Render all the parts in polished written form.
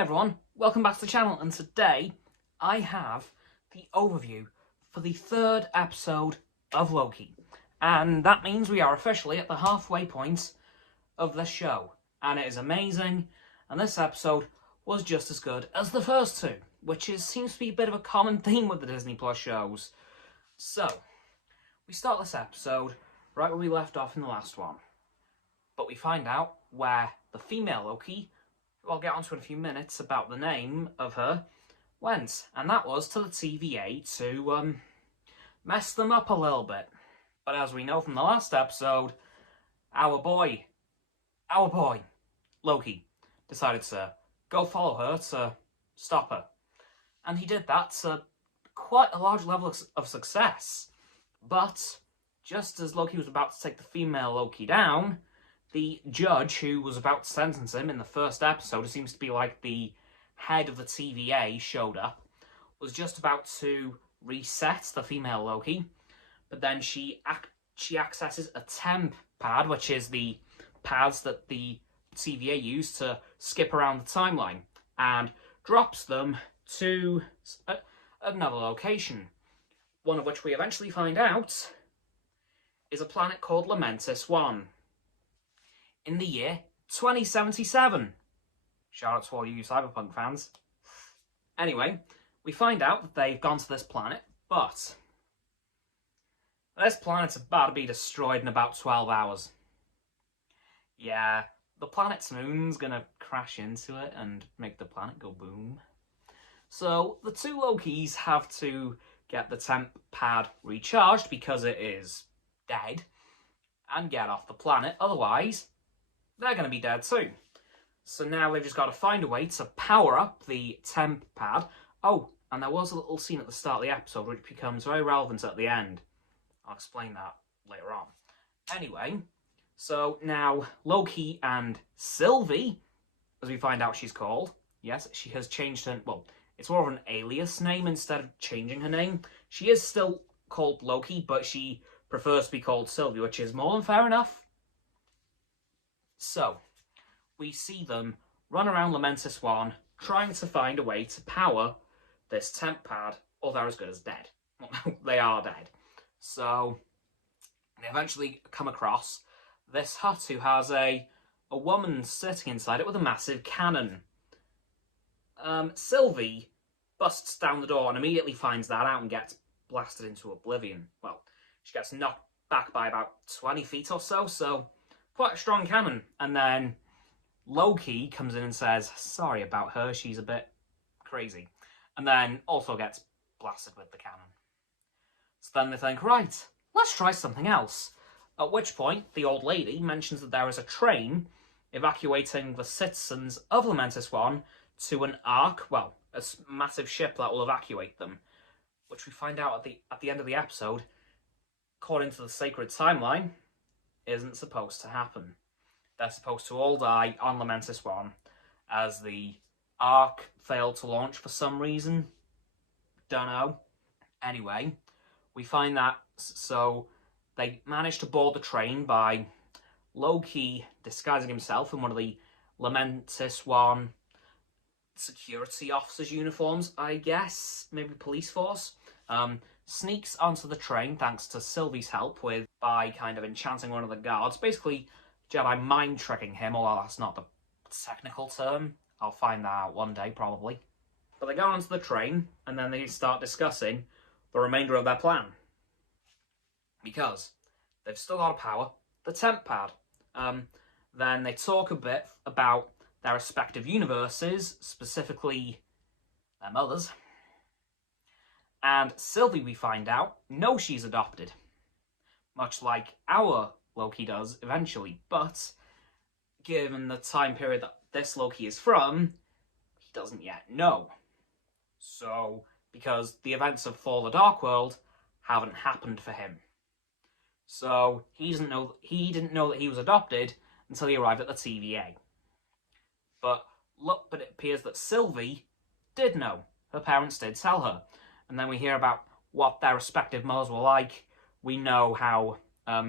everyone, welcome back to the channel, and today I have the overview for the third episode of Loki. And that means we are officially at the halfway point of the show. And it is amazing, and this episode was just as good as the first two, which seems to be a bit of a common theme with the Disney Plus shows. So, we start this episode right where we left off in the last one. But we find out where the female Loki, who I'll get onto in a few minutes about the name of her, went. And that was to the TVA to mess them up a little bit. But as we know from the last episode, our boy, Loki, decided to go follow her to stop her. And he did that to quite a large level of success. But just as Loki was about to take the female Loki down, the judge who was about to sentence him in the first episode, who seems to be like the head of the TVA, showed up, was just about to reset the female Loki, but then she accesses a temp pad, which is the pads that the TVA use to skip around the timeline, and drops them to another location, one of which we eventually find out is a planet called Lamentis 1. In the year 2077. Shout out to all you cyberpunk fans. Anyway, we find out that they've gone to this planet, but this planet's about to be destroyed in about 12 hours. Yeah, the planet's moon's gonna crash into it and make the planet go boom. So the two Lokis have to get the temp pad recharged because it is dead and get off the planet, otherwise they're going to be dead too. So now they've just got to find a way to power up the temp pad. Oh, and there was a little scene at the start of the episode which becomes very relevant at the end. I'll explain that later on. Anyway, so now Loki and Sylvie, as we find out she's called, yes, she has changed her, well, it's more of an alias name instead of changing her name. She is still called Loki, but she prefers to be called Sylvie, which is more than fair enough. So, we see them run around Lamentis 1, trying to find a way to power this temp pad, or they're as good as dead. Well, they are dead. So, they eventually come across this hut who has a woman sitting inside it with a massive cannon. Sylvie busts down the door and immediately finds that out and gets blasted into oblivion. Well, she gets knocked back by about 20 feet or so quite a strong cannon. And then Loki comes in and says, sorry about her, she's a bit crazy. And then also gets blasted with the cannon. So then they think, right, let's try something else. At which point, the old lady mentions that there is a train evacuating the citizens of Lamentis 1 to an ark, well, a massive ship that will evacuate them, which we find out at the end of the episode, according to the sacred timeline, isn't supposed to happen. They're supposed to all die on Lamentis 1, as the ark failed to launch for some reason. Don't know. Anyway, we find that, so they managed to board the train by Loki disguising himself in one of the Lamentis 1 security officers' uniforms, I guess, maybe police force, sneaks onto the train thanks to Sylvie's help by kind of enchanting one of the guards, basically Jedi mind tricking him, although that's not the technical term. I'll find that out one day, probably. But they go onto the train, and then they start discussing the remainder of their plan. Because they've still got to power the temp pad. Then they talk a bit about their respective universes, specifically their mothers. And Sylvie, we find out, knows she's adopted. Much like our Loki does eventually. But given the time period that this Loki is from, he doesn't yet know. So, because the events of For the Dark World haven't happened for him. So, he didn't know that he was adopted until he arrived at the TVA. But it appears that Sylvie did know. Her parents did tell her. And then we hear about what their respective mothers were like. We know how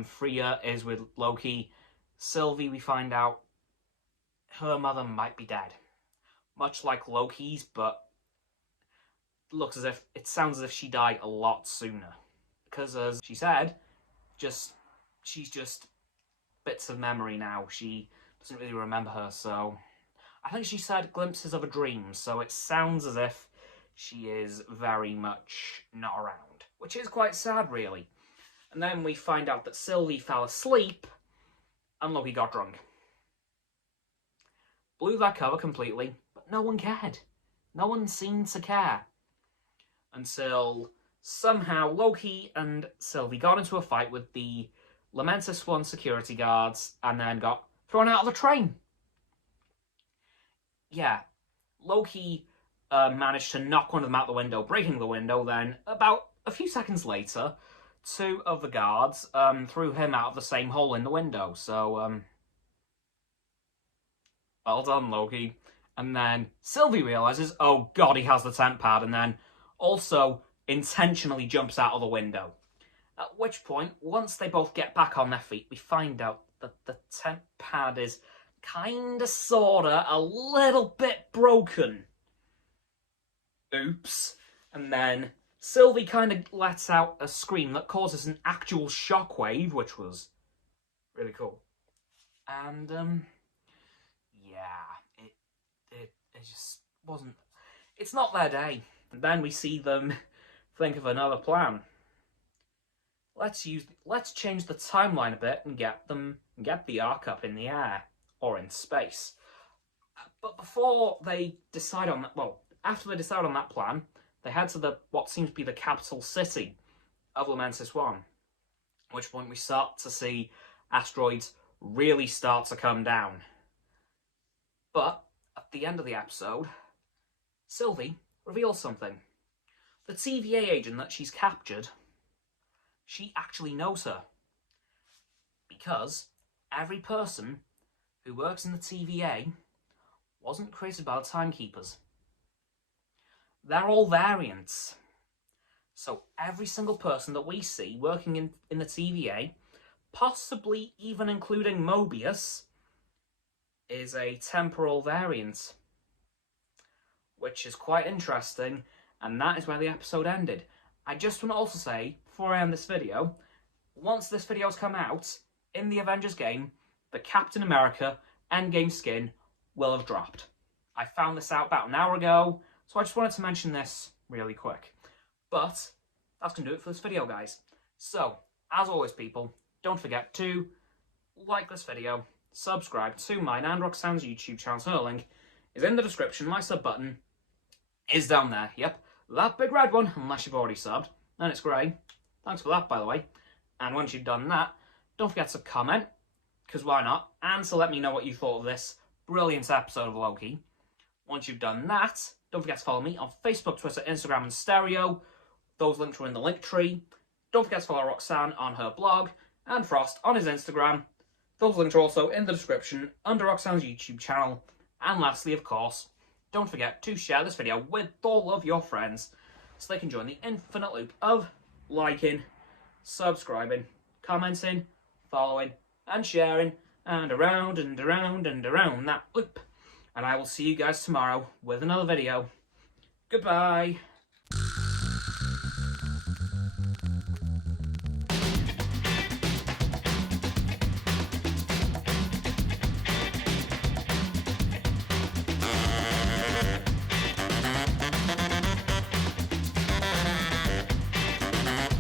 Freya is with Loki. Sylvie, we find out her mother might be dead. much like Loki's, but it sounds as if she died a lot sooner. Because as she said, she's just bits of memory now. She doesn't really remember her, so I think she said glimpses of a dream, so it sounds as if she is very much not around, which is quite sad, really. And then we find out that Sylvie fell asleep and Loki got drunk. Blew that cover completely, but no one cared. No one seemed to care. Until somehow Loki and Sylvie got into a fight with the Lamentis One security guards and then got thrown out of the train. Yeah, Loki managed to knock one of them out the window, breaking the window. Then, about a few seconds later, two of the guards threw him out of the same hole in the window. So, well done, Loki. And then Sylvie realizes, oh god, he has the temp pad, and then also intentionally jumps out of the window. At which point, once they both get back on their feet, we find out that the temp pad is kinda, sorta, a little bit broken. Oops. And then Sylvie kind of lets out a scream that causes an actual shockwave, which was really cool. And, yeah, it just wasn't... It's not their day. And then we see them think of another plan. Let's change the timeline a bit and get the Ark up in the air or in space. But before they decide on that, well, after they decide on that plan, they head to what seems to be the capital city of Lamentis One. At which point we start to see asteroids really start to come down. But at the end of the episode, Sylvie reveals something. The TVA agent that she's captured, she actually knows her. Because every person who works in the TVA wasn't created by the Timekeepers. They're all variants. So every single person that we see working in the TVA, possibly even including Mobius, is a temporal variant. Which is quite interesting, and that is where the episode ended. I just want to also say, before I end this video, once this video's come out, in the Avengers game, the Captain America Endgame skin will have dropped. I found this out about an hour ago, so I just wanted to mention this really quick. But that's going to do it for this video, guys. So, as always, people, don't forget to like this video, subscribe to mine and Roxanne's YouTube channel. Her link is in the description. My sub button is down there. Yep, that big red one, unless you've already subbed. And it's grey. Thanks for that, by the way. And once you've done that, don't forget to comment, because why not? And to let me know what you thought of this brilliant episode of Loki. Once you've done that, don't forget to follow me on Facebook, Twitter, Instagram, and Stereo. Those links are in the link tree. Don't forget to follow Roxanne on her blog, and Frost on his Instagram. Those links are also in the description under Roxanne's YouTube channel. And lastly, of course, don't forget to share this video with all of your friends so they can join the infinite loop of liking, subscribing, commenting, following, and sharing, and around and around and around that loop. And I will see you guys tomorrow with another video. Goodbye.